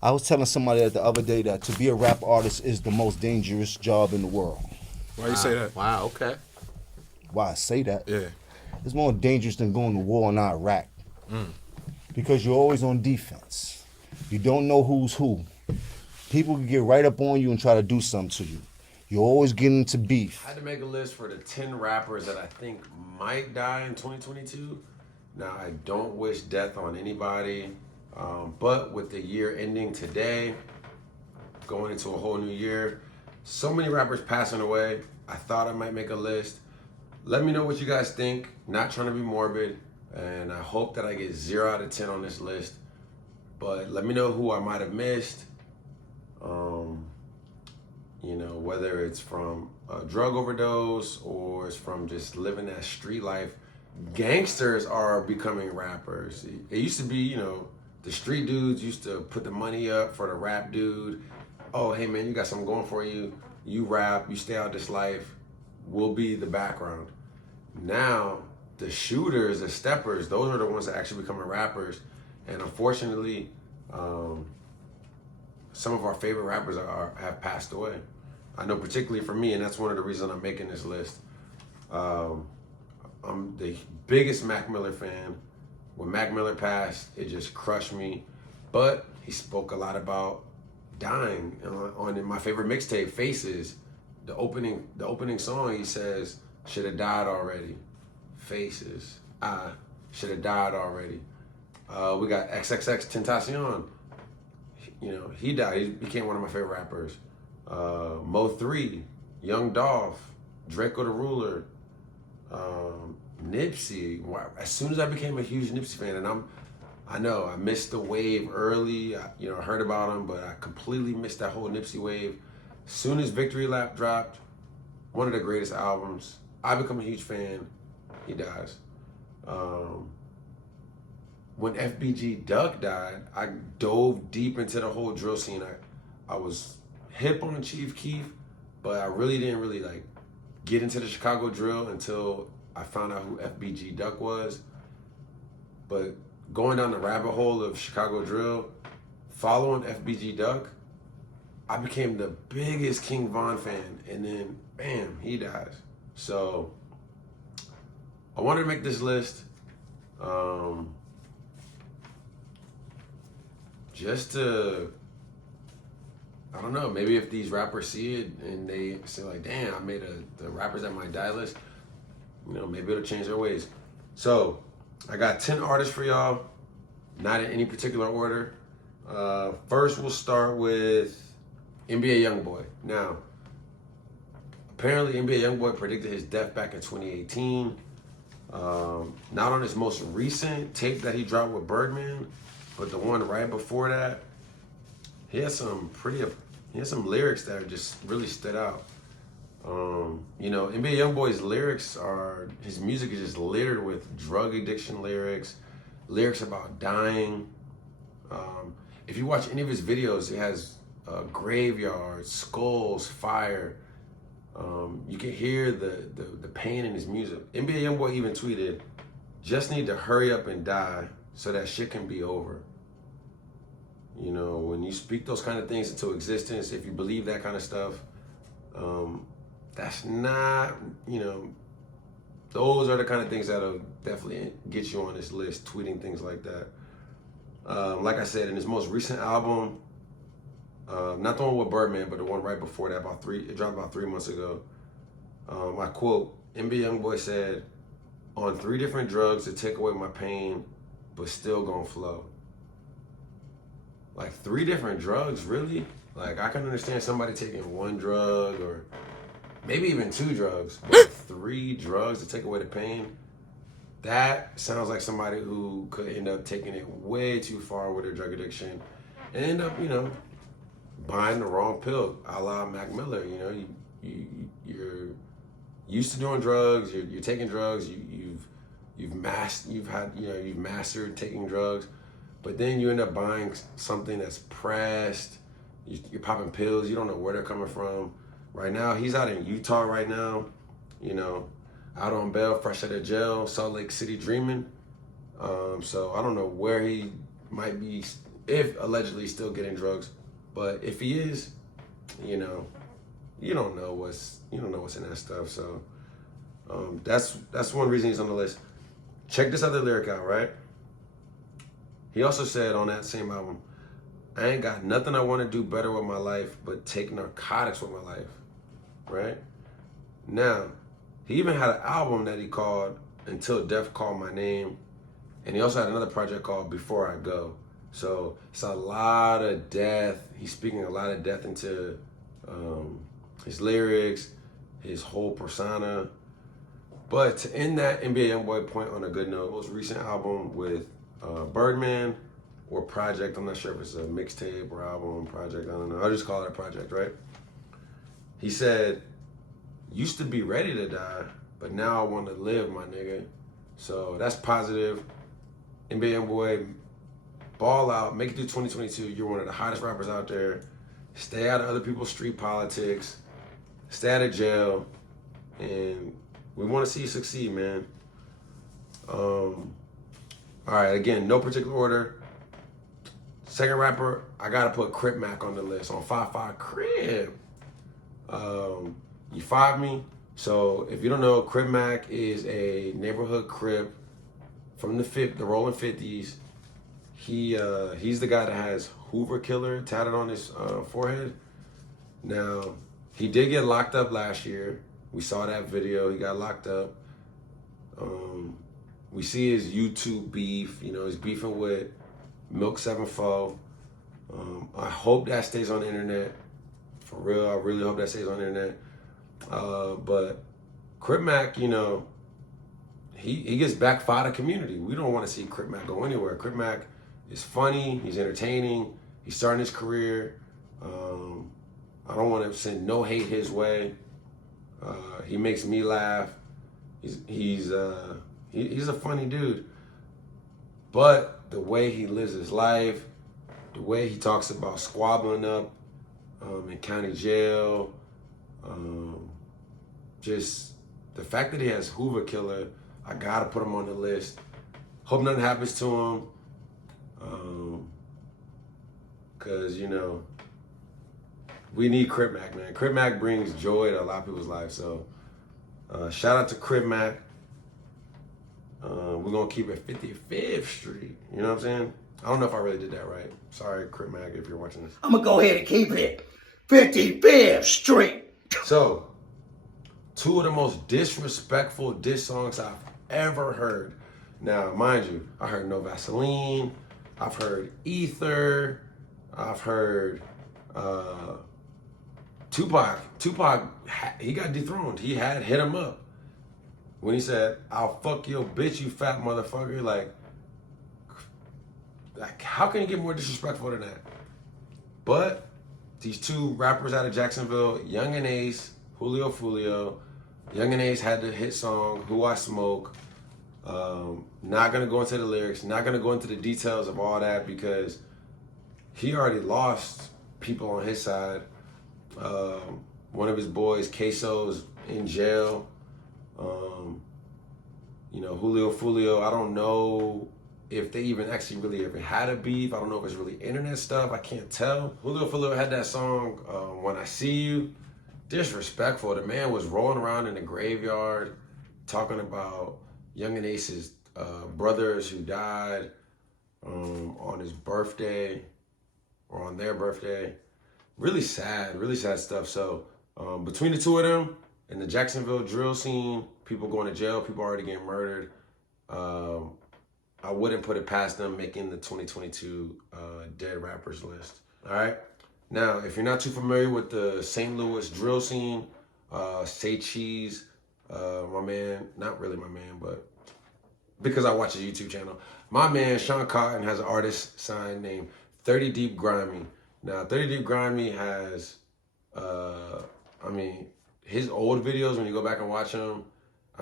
I was telling somebody the other day that to be a rap artist is the most dangerous job in the world. Why you say that? Wow, okay. Why I say that? Yeah. It's more dangerous than going to war in Iraq. Because you're always on defense. You don't know who's who. People can get right up on you and try to do something to you. You're always getting into beef. I had to make a list for the 10 rappers that I think might die in 2022. Now, I don't wish death on anybody, but with the year ending today, going into a whole new year, so many rappers passing away. I thought I might make a list. Let me know what you guys think. Not trying to be morbid, and I hope that I get 0 out of 10 on this list. But let me know who I might have missed. You know, whether it's from a drug overdose or it's from just living that street life. Gangsters are becoming rappers. It used to be, you know, the street dudes used to put the money up for the rap dude. Oh, hey man, you got something going for you. You rap, you stay out this life. We'll be the background. Now, the shooters, the steppers, those are the ones that actually becoming rappers. And unfortunately, some of our favorite rappers have passed away. I know particularly for me, and that's one of the reasons I'm making this list. I'm the biggest Mac Miller fan. When Mac Miller passed, it just crushed me. But he spoke a lot about dying. On my favorite mixtape, Faces, the opening song, he says, "Should have died already." Faces, I should have died already. We got XXX Tentacion. You know, he died. He became one of my favorite rappers. Mo 3, Young Dolph, Draco the Ruler, Nipsey. As soon as I became a huge Nipsey fan, and I know I missed the wave early. I heard about him, but I completely missed that whole Nipsey wave. As soon as Victory Lap dropped, one of the greatest albums. I become a huge fan. He dies. When FBG Duck died, I dove deep into the whole drill scene. I was hip on Chief Keef, but I really didn't like get into the Chicago drill until I found out who FBG Duck was. But going down the rabbit hole of Chicago drill, following FBG Duck, I became the biggest King Von fan, and then bam, he dies. So I wanted to make this list. Just to, I don't know, maybe if these rappers see it and they say like, damn, I made the rappers that might die list, you know, maybe it'll change their ways. So I got 10 artists for y'all, not in any particular order. First, we'll start with NBA YoungBoy. Now, apparently NBA YoungBoy predicted his death back in 2018. Not on his most recent tape that he dropped with Birdman, but the one right before that, he had some lyrics that just really stood out. You know, NBA YoungBoy's his music is just littered with drug addiction lyrics about dying. If you watch any of his videos, it has graveyards, skulls, fire. You can hear the pain in his music. NBA YoungBoy even tweeted, "Just need to hurry up and die so that shit can be over." You know, when you speak those kind of things into existence, if you believe that kind of stuff, that's not, you know, those are the kind of things that'll definitely get you on this list, tweeting things like that. Like I said, in his most recent album, not the one with Birdman, but the one right before that, it dropped about 3 months ago. I quote, NBA YoungBoy said, "On 3 different drugs to take away my pain, but still gonna flow." Like 3 different drugs, really? Like I can understand somebody taking 1 drug or maybe even 2 drugs, but 3 drugs to take away the pain. That sounds like somebody who could end up taking it way too far with their drug addiction and end up, you know, buying the wrong pill, a la Mac Miller. You know, you're used to doing drugs, you're taking drugs, you've mastered taking drugs, but then you end up buying something that's pressed. You're popping pills, you don't know where they're coming from. Right now, he's out in Utah right now, you know, out on bail, fresh out of jail, Salt Lake City dreaming. So I don't know where he might be if allegedly still getting drugs. But if he is, you know, you don't know what's in that stuff. So that's one reason he's on the list. Check this other lyric out, right? He also said on that same album, I ain't got nothing I want to do better with my life but take narcotics with my life, right? Now, he even had an album that he called Until Death Called My Name, and he also had another project called Before I Go. So it's a lot of death. He's speaking a lot of death into his lyrics, his whole persona. But to end that NBA YoungBoy point on a good note, most recent album with Birdman or project, I'm not sure if it's a mixtape or album, project, I don't know. I'll just call it a project, right? He said, used to be ready to die, but now I want to live, my nigga. So that's positive. NBA YoungBoy, ball out, make it through 2022. You're one of the hottest rappers out there. Stay out of other people's street politics. Stay out of jail. And we want to see you succeed, man. All right, again, no particular order. Second rapper, I gotta put Crip Mac on the list on 5'5" Crip. You five me. So if you don't know, Crip Mac is a neighborhood Crip from the rolling 50s. He's the guy that has Hoover Killer tatted on his forehead. Now, he did get locked up last year. We saw that video. He got locked up. We see his YouTube beef. You know, he's beefing with Milk 7-4. I hope that stays on the internet. For real, I really hope that stays on the internet. But Crip Mac, you know, he gets backed by the community. We don't want to see Crip Mac go anywhere. Crip Mac is funny. He's entertaining. He's starting his career. I don't want to send no hate his way. He makes me laugh. He's a funny dude. But the way he lives his life, the way he talks about squabbling up in county jail, just the fact that he has Hoover Killer, I gotta put him on the list. Hope nothing happens to him. Cause you know, we need Crip Mac, man. Crip Mac brings joy to a lot of people's lives. So shout out to Crip Mac. We're gonna keep it 55th Street. You know what I'm saying? I don't know if I really did that right. Sorry, Crip Mac, if you're watching this. I'm gonna go ahead and keep it 55th Street. So, two of the most disrespectful diss songs I've ever heard. Now, mind you, I heard No Vaseline. I've heard Ether. I've heard Tupac. Tupac, he got dethroned. He had hit him up when he said, "I'll fuck your bitch, you fat motherfucker." Like how can you get more disrespectful than that? But these two rappers out of Jacksonville, Yungeenace, Julio. Yungeenace had the hit song, Who I Smoke. Not gonna go into the lyrics, not gonna go into the details of all that because he already lost people on his side. One of his boys, Queso's in jail. You know, Julio, I don't know if they even actually really ever had a beef. I don't know if it's really internet stuff. I can't tell. Julio had that song, When I See You. Disrespectful. The man was rolling around in the graveyard talking about Yungeenace's brothers who died on his birthday or on their birthday. Really sad stuff. So between the two of them and the Jacksonville drill scene, people going to jail, people already getting murdered, I wouldn't put it past them making the 2022 dead rappers list. All right. Now, if you're not too familiar with the St. Louis drill scene, Say Cheese, my man, not really my man, but because I watch his YouTube channel, my man Sean Cotton has an artist signed named 30 Deep Grimy. Now, 30 Deep Grimy has, his old videos, when you go back and watch them,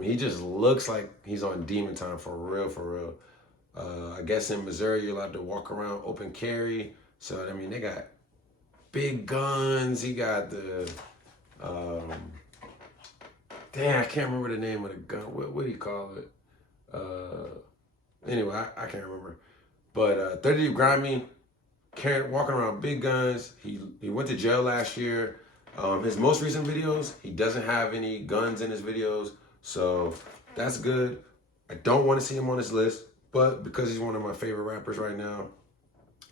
he just looks like he's on demon time for real. I guess in Missouri, you're allowed to walk around open carry. So, they got big guns. He got the, I can't remember the name of the gun. What do you call it? Anyway, I can't remember. But 30 Deep Grimy, walking around big guns. He went to jail last year. His most recent videos, he doesn't have any guns in his videos, so that's good. I don't want to see him on this list, but because he's one of my favorite rappers right now,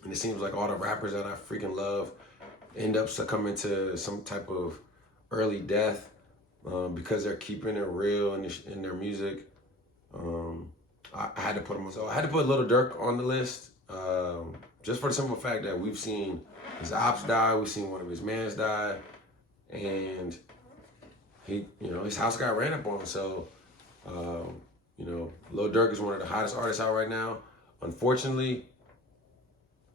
and it seems like all the rappers that I freaking love end up succumbing to some type of early death because they're keeping it real in their music. I had to put him on. So I had to put Lil Durk on the list just for the simple fact that we've seen his ops die, we've seen one of his mans die, and his house got ran up on. So, Lil Durk is one of the hottest artists out right now. Unfortunately,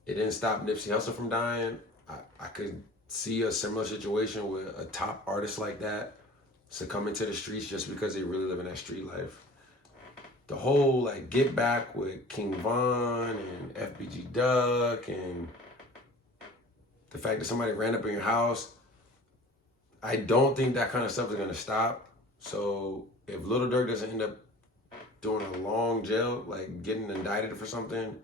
it didn't stop Nipsey Hussle from dying. I could see a similar situation with a top artist like that succumbing to the streets just because they really live in that street life. The whole like get back with King Von and FBG Duck and the fact that somebody ran up in your house, I don't think that kind of stuff is gonna stop. So if Lil Durk doesn't end up doing a long jail, like getting indicted for something,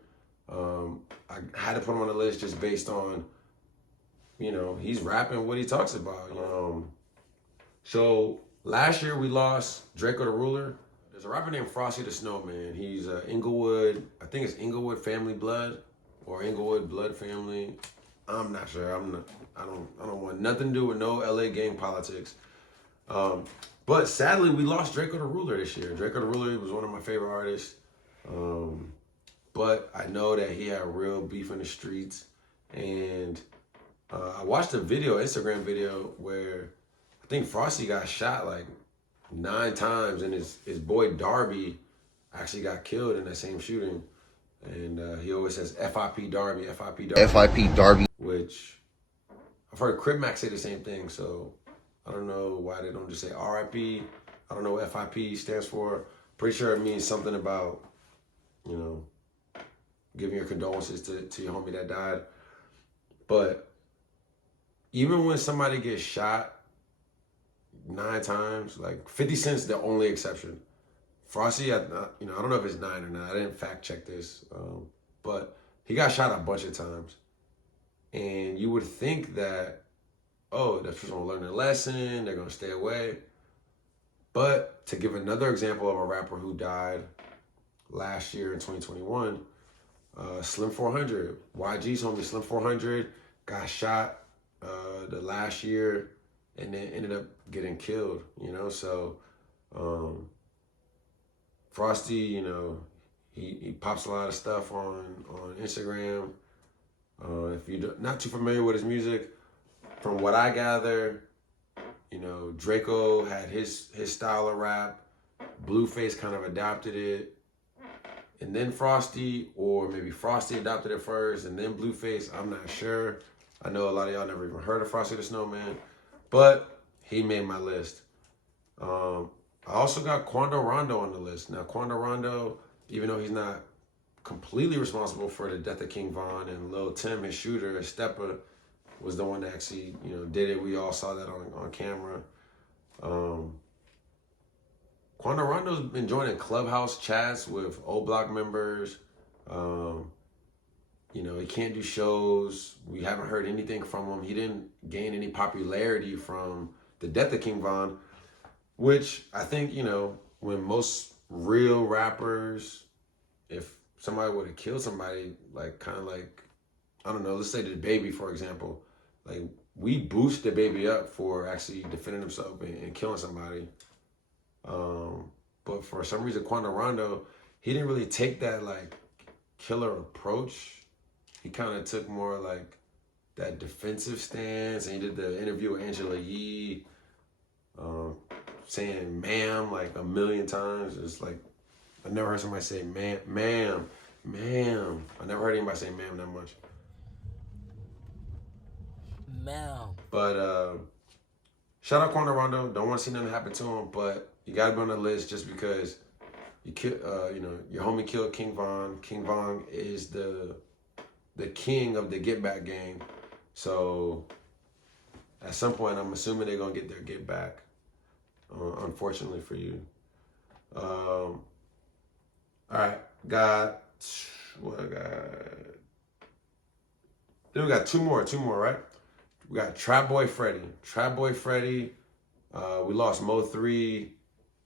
I had to put him on the list just based on, he's rapping what he talks about. So last year we lost Draco the Ruler. There's a rapper named Frosty the Snowman. He's Inglewood, I think it's Inglewood Family Blood or Inglewood Blood Family. I'm not sure. I don't want nothing to do with no LA gang politics. But sadly, we lost Draco the Ruler this year. Draco the Ruler was one of my favorite artists. But I know that he had real beef in the streets. And I watched a Instagram video, where I think Frosty got shot like 9 times, and his boy Darby actually got killed in that same shooting. And he always says FIP Darby, FIP Darby. FIP Darby. Which I've heard Crip Mac say the same thing, so I don't know why they don't just say RIP. I don't know what FIP stands for. Pretty sure it means something about, giving your condolences to your homie that died. But even when somebody gets shot 9 times, like 50 Cent's the only exception. Frosty, I don't know if it's 9 or not. I didn't fact check this, but he got shot a bunch of times. And you would think that, they're just gonna learn their lesson, they're gonna stay away. But to give another example of a rapper who died last year in 2021, Slim 400, YG's homie Slim 400 got shot the last year and then ended up getting killed, so Frosty, he pops a lot of stuff on Instagram. If you're not too familiar with his music, from what I gather, Draco had his style of rap, Blueface kind of adopted it, and then Frosty, or maybe Frosty adopted it first, and then Blueface, I'm not sure. I know a lot of y'all never even heard of Frosty the Snowman, but he made my list. I also got Quando Rondo on the list. Now, Quando Rondo, even though he's not completely responsible for the death of King Von, and Lil Tim, his shooter, Steppa, was the one that actually, did it. We all saw that on camera. Quando Rondo's been joining clubhouse chats with O Block members. He can't do shows. We haven't heard anything from him. He didn't gain any popularity from the death of King Von, which I think, when most real rappers, if somebody would have killed somebody, like I don't know, let's say the Baby, for example, like we boost the Baby up for actually defending himself and killing somebody. But for some reason, Quando Rondo, he didn't really take that like killer approach. He kind of took more like that defensive stance, and he did the interview with Angela Yee, saying ma'am like a million times. It's like, I never heard somebody say ma'am. I never heard anybody say ma'am that much. Ma'am. But shout out Quando Rondo. Don't want to see nothing happen to him, but you gotta be on the list just because your homie killed King Von. King Von is the king of the get back game. So at some point, I'm assuming they're gonna get their get back. Unfortunately for you. All right, what I got? Then we got two more, right? We got Trapboy Freddy. Trapboy Freddy, we lost Mo 3. I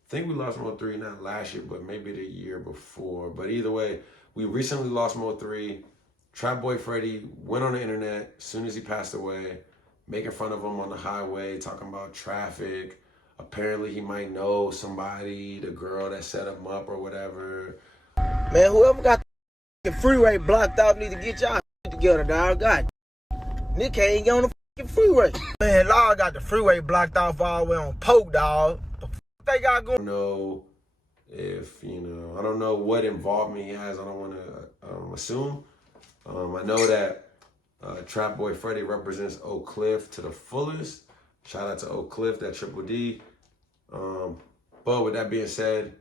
think we lost Mo 3 not last year, but maybe the year before. But either way, we recently lost Mo 3. Trapboy Freddy went on the internet as soon as he passed away, making fun of him on the highway, talking about traffic. Apparently he might know somebody, the girl that set him up or whatever. Man, whoever got the freeway blocked off need to get y'all together, dog. God, Nick can't get on the fucking freeway. Man, Law got the freeway blocked off all the way on Polk, dog. The fuck they got going? I don't know if, I don't know what involvement he has. I don't want to assume. I know that Trapboy Freddy represents Oak Cliff to the fullest. Shout out to Oak Cliff, that Triple D. But with that being said,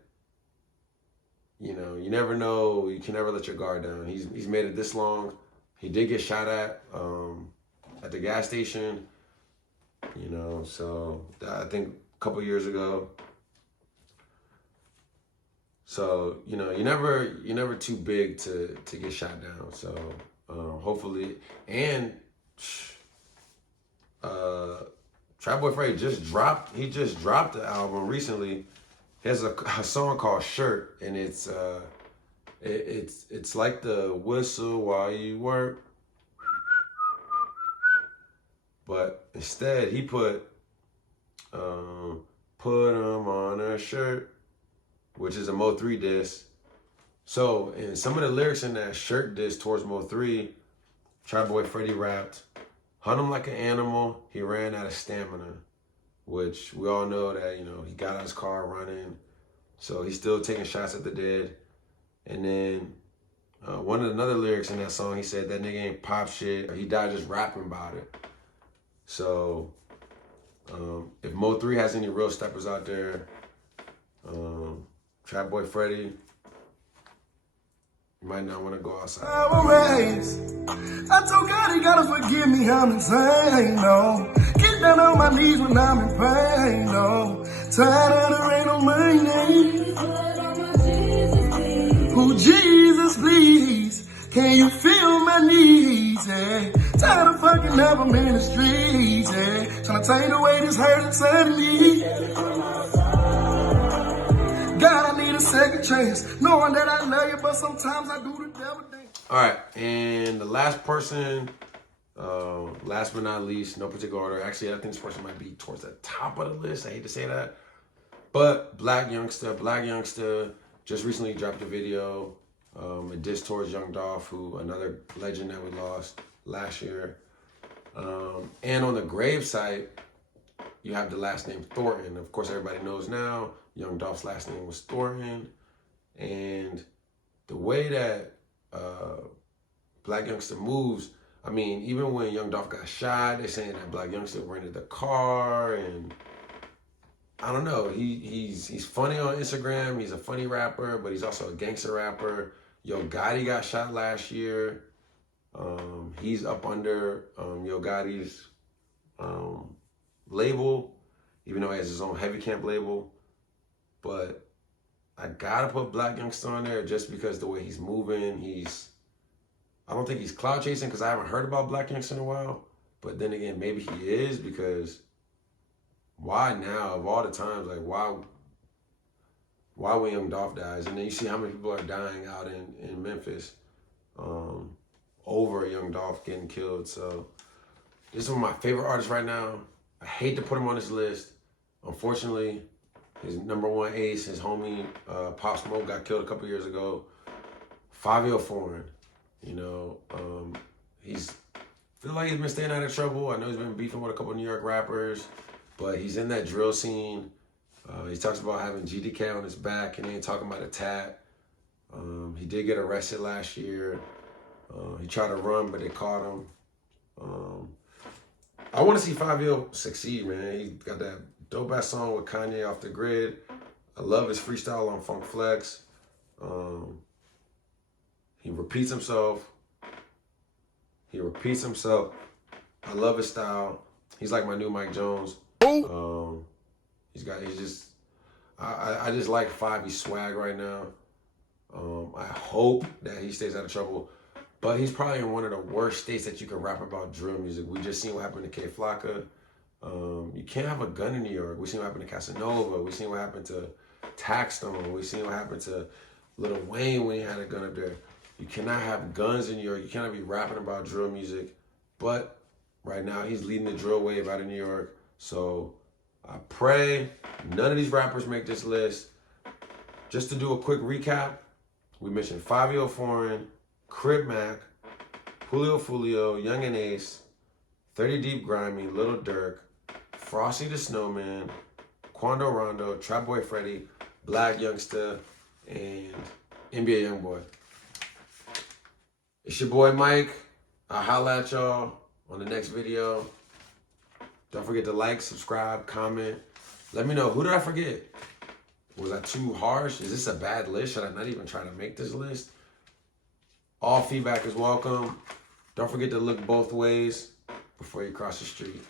you never know. You can never let your guard down. He's made it this long. He did get shot at the gas station. So I think a couple years ago. So you're never too big to get shot down. So hopefully, and Trapboy Freddy just dropped the album recently. He has a song called Shirt, and it's like the whistle while you work, but instead he put 'em on a shirt, which is a Mo 3 diss. So in some of the lyrics in that Shirt diss towards Mo 3, Trapboy Freddy rapped, "Hunt him like an animal, he ran out of stamina," which we all know that, he got out his car running. So he's still taking shots at the dead. And then another lyrics in that song, he said that nigga ain't pop shit. He died just rapping about it. So if Mo 3 has any real steppers out there, Trapboy Freddy, you might not want to go outside. I told God he gotta forgive me, I'm insane, no. Get down on my knees when I'm in pain, no. Tired of the rain on my name. Oh, Jesus, please, can you feel my needs, eh? Tired of fucking up, I'm in the streets, eh? Trying to take away this hurt inside of me. God, I need a second chance, knowing that I love you, but sometimes I do the devil thing. All right, and the last person, last but not least, no particular order. Actually, I think this person might be towards the top of the list. I hate to say that. But Black Youngsta just recently dropped a video, a diss towards Young Dolph, who another legend that we lost last year. And on the gravesite, you have the last name Thornton. Of course, everybody knows now, Young Dolph's last name was Thornton. And the way that Black Youngsta moves, I mean, even when Young Dolph got shot, they're saying that Black Youngsta rented the car, and I don't know. He's funny on Instagram. He's a funny rapper, but he's also a gangster rapper. Yo Gotti got shot last year. He's up under Yo Gotti's label, even though he has his own Heavy Camp label. But I gotta put Black Youngsta on there just because the way he's moving. I don't think he's clout chasing because I haven't heard about Black Youngsta in a while. But then again, maybe he is, because why now of all the times? Like why when Young Dolph dies, and then you see how many people are dying out in Memphis over Young Dolph getting killed. So this is one of my favorite artists right now. I hate to put him on this list. Unfortunately, his number one ace, his homie Pop Smoke, got killed a couple years ago. Fivio Foreign, feel like he's been staying out of trouble. I know he's been beefing with a couple of New York rappers, but he's in that drill scene. He talks about having GDK on his back, and he ain't talking about a tat. He did get arrested last year. He tried to run, but they caught him. I want to see Fivio succeed, man. He got that dope-ass song with Kanye, Off the Grid. I love his freestyle on Funk Flex. He repeats himself. I love his style. He's like my new Mike Jones. I just like Fivio's swag right now. I hope that he stays out of trouble. But he's probably in one of the worst states that you can rap about drill music. We just seen what happened to K Flocka. You can't have a gun in New York. We seen what happened to Casanova. We seen what happened to Taxstone. We seen what happened to Lil Wayne when he had a gun up there. You cannot have guns in New York. You cannot be rapping about drill music. But right now, he's leading the drill wave out of New York. So I pray none of these rappers make this list. Just to do a quick recap, we mentioned Fivio Foreign, Crip Mac, Julio, Yungeenace, 30 Deep Grimy, Lil Durk, Frosty the Snowman, Quando Rondo, Boy Freddy, Black Youngsta, and NBA YoungBoy. It's your boy Mike. I'll holla at y'all on the next video. Don't forget to like, subscribe, comment. Let me know, who did I forget? Was I too harsh? Is this a bad list? Should I not even try to make this list? All feedback is welcome. Don't forget to look both ways before you cross the street.